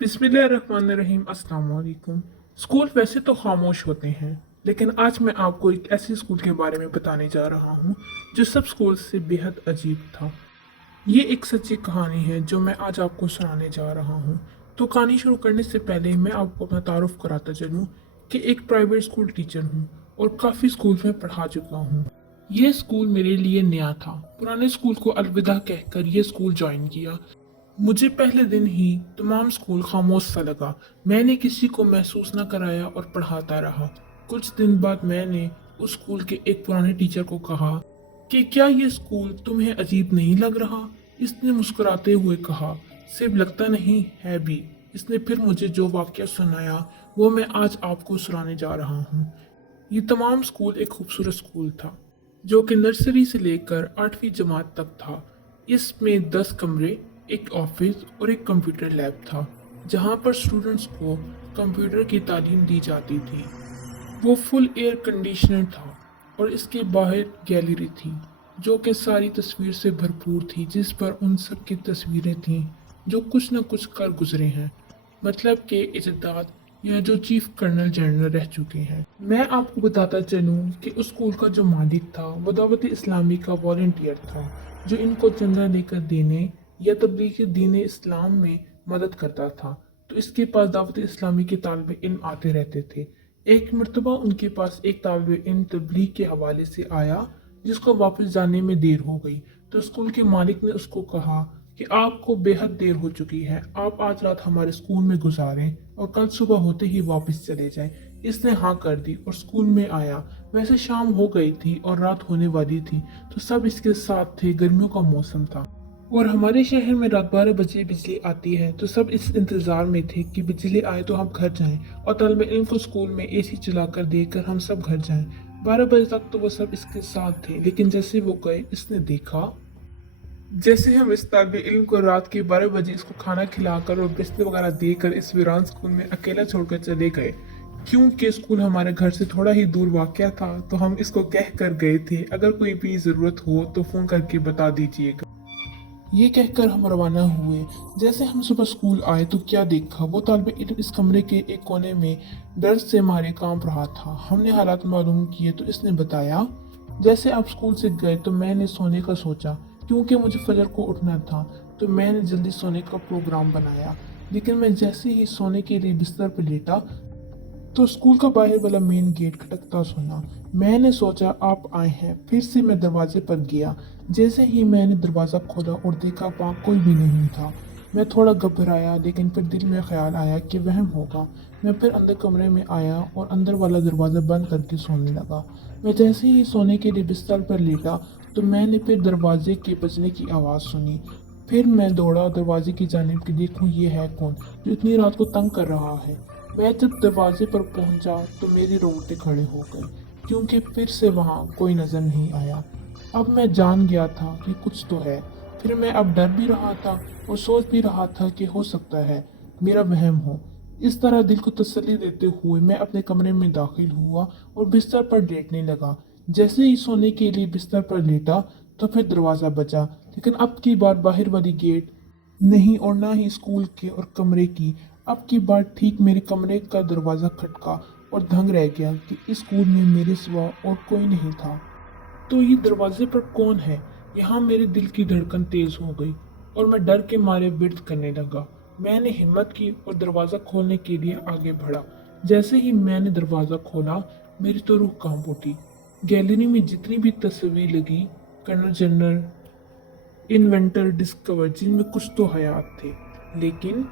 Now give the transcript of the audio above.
बिस्मिल्लाहिर्रहमानिर्रहीम अस्सलाम वालेकुम। स्कूल वैसे तो खामोश होते हैं, लेकिन आज मैं आपको एक ऐसे स्कूल के बारे में बताने जा रहा हूँ जो सब स्कूल से बेहद अजीब था। ये एक सच्ची कहानी है जो मैं आज आपको सुनाने जा रहा हूँ। तो कहानी शुरू करने से पहले मैं आपको अपना तारुफ कराता चलूँ कि एक प्राइवेट स्कूल टीचर हूँ और काफ़ी स्कूल में पढ़ा चुका हूँ। ये स्कूल मेरे लिए नया था। पुराने स्कूल को अलविदा कहकर ये स्कूल ज्वाइन किया। मुझे पहले दिन ही तमाम स्कूल खामोश सा लगा। मैंने किसी को महसूस न कराया और पढ़ाता रहा। कुछ दिन बाद मैंने उस स्कूल के एक पुराने टीचर को कहा कि क्या ये स्कूल तुम्हें अजीब नहीं लग रहा। इसने मुस्कुराते हुए कहा, सिर्फ लगता नहीं है भी। इसने फिर मुझे जो वाक्य सुनाया वो मैं आज आपको सुनाने जा रहा हूँ। ये तमाम स्कूल एक खूबसूरत स्कूल था जो कि नर्सरी से लेकर 8वीं जमात तक था। इसमें 10 कमरे, एक ऑफिस और एक कंप्यूटर लैब था जहाँ पर स्टूडेंट्स को कंप्यूटर की तालीम दी जाती थी। वो फुल एयर कंडीशनर था और इसके बाहर गैलरी थी जो कि सारी तस्वीर से भरपूर थी, जिस पर उन सब की तस्वीरें थीं जो कुछ न कुछ कर गुजरे हैं, मतलब के इजदाद या जो चीफ कर्नल जनरल रह चुके हैं। मैं आपको बताता चलूं कि उस स्कूल का जो मालिक था वो दावत इस्लामी का वॉलंटियर था जो इनको चंदा लेकर देने या तबलीग दीन इस्लाम में मदद करता था। तो इसके पास दावत इस्लामी के तालिब इल्म आते रहते थे। एक मरतबा उनके पास एक तालिब इल्म तबलीग के हवाले से आया जिसको वापस जाने में देर हो गई। तो स्कूल के मालिक ने उसको कहा कि आपको बेहद देर हो चुकी है, आप आज रात हमारे स्कूल में गुजारें और कल सुबह होते ही वापस चले जाएं। इसने हाँ कर दी और स्कूल में आया। वैसे शाम हो गई थी और रात होने वाली थी, तो सब इसके साथ थे। गर्मियों का मौसम था और हमारे शहर में रात 12 बजे बिजली आती है, तो सब इस इंतज़ार में थे कि बिजली आए तो हम घर जाएं और तलब इल्म को स्कूल में एसी चलाकर देकर हम सब घर जाएं। 12 बजे तक तो वो सब इसके साथ थे, लेकिन जैसे वो गए इसने देखा जैसे हम इस तालिब इल्म को रात के 12 बजे इसको खाना खिलाकर और बिस्तर वगैरह देकर इस वीरान स्कूल में अकेला छोड़कर चले गए। क्योंकि स्कूल हमारे घर से थोड़ा ही दूर वाक़या था, तो हम इसको कह कर गए थे अगर कोई भी ज़रूरत हो तो फ़ोन करके बता दीजिएगा। ये कहकर हम रवाना हुए। जैसे हम सुबह स्कूल आए तो क्या देखा, वो तालिब इल्म इस कमरे के एक कोने में डर से मारे कांप रहा था। हमने हालात मालूम किए तो इसने बताया, जैसे आप स्कूल से गए तो मैंने सोने का सोचा, क्योंकि मुझे फजर को उठना था, तो मैंने जल्दी सोने का प्रोग्राम बनाया। लेकिन मैं जैसे ही सोने के लिए बिस्तर पर लेटा तो स्कूल का बाहर वाला मेन गेट खटकता सुना। मैंने सोचा आप आए हैं, फिर से मैं दरवाजे पर गया। जैसे ही मैंने दरवाज़ा खोला और देखा वहाँ कोई भी नहीं था। मैं थोड़ा घबराया, लेकिन फिर दिल में ख्याल आया कि वहम होगा। मैं फिर अंदर कमरे में आया और अंदर वाला दरवाज़ा बंद करके सोने लगा। मैं जैसे ही सोने के लिए बिस्तर पर लेटा तो मैंने फिर दरवाजे के बजने की आवाज़ सुनी। फिर मैं दौड़ा दरवाजे की जानिब कि देखूं ये है कौन जो इतनी रात को तंग कर रहा है। मैं जब दरवाजे पर पहुंचा तो मेरे रोंगटे खड़े हो गए, क्योंकि फिर से वहां कोई नजर नहीं आया। अब मैं जान गया था कि कुछ तो है। फिर मैं अब डर भी रहा था और सोच भी रहा था कि हो सकता है मेरा वहम हो। इस तरह दिल को तसल्ली देते हुए मैं अपने कमरे में दाखिल हुआ और बिस्तर पर लेटने लगा। जैसे ही सोने के लिए बिस्तर पर लेटा तो फिर दरवाज़ा बजा, लेकिन अब की बार बाहर वाली गेट नहीं और ना ही स्कूल के और कमरे की। अब की बार ठीक मेरे कमरे का दरवाज़ा खटका और दंग रह गया कि इस स्कूल में मेरे सिवा और कोई नहीं था। तो ये दरवाजे पर कौन है? यहाँ मेरे दिल की धड़कन तेज हो गई और मैं डर के मारे बिर्द करने लगा। मैंने हिम्मत की और दरवाज़ा खोलने के लिए आगे बढ़ा। जैसे ही मैंने दरवाज़ा खोला मेरी तो रूह कांप उठी। गैलरी में जितनी भी तस्वीर लगी, कर्नल जनरल, इन्वेंटर, डिस्कवर, जिनमें कुछ तो हयात थे, लेकिन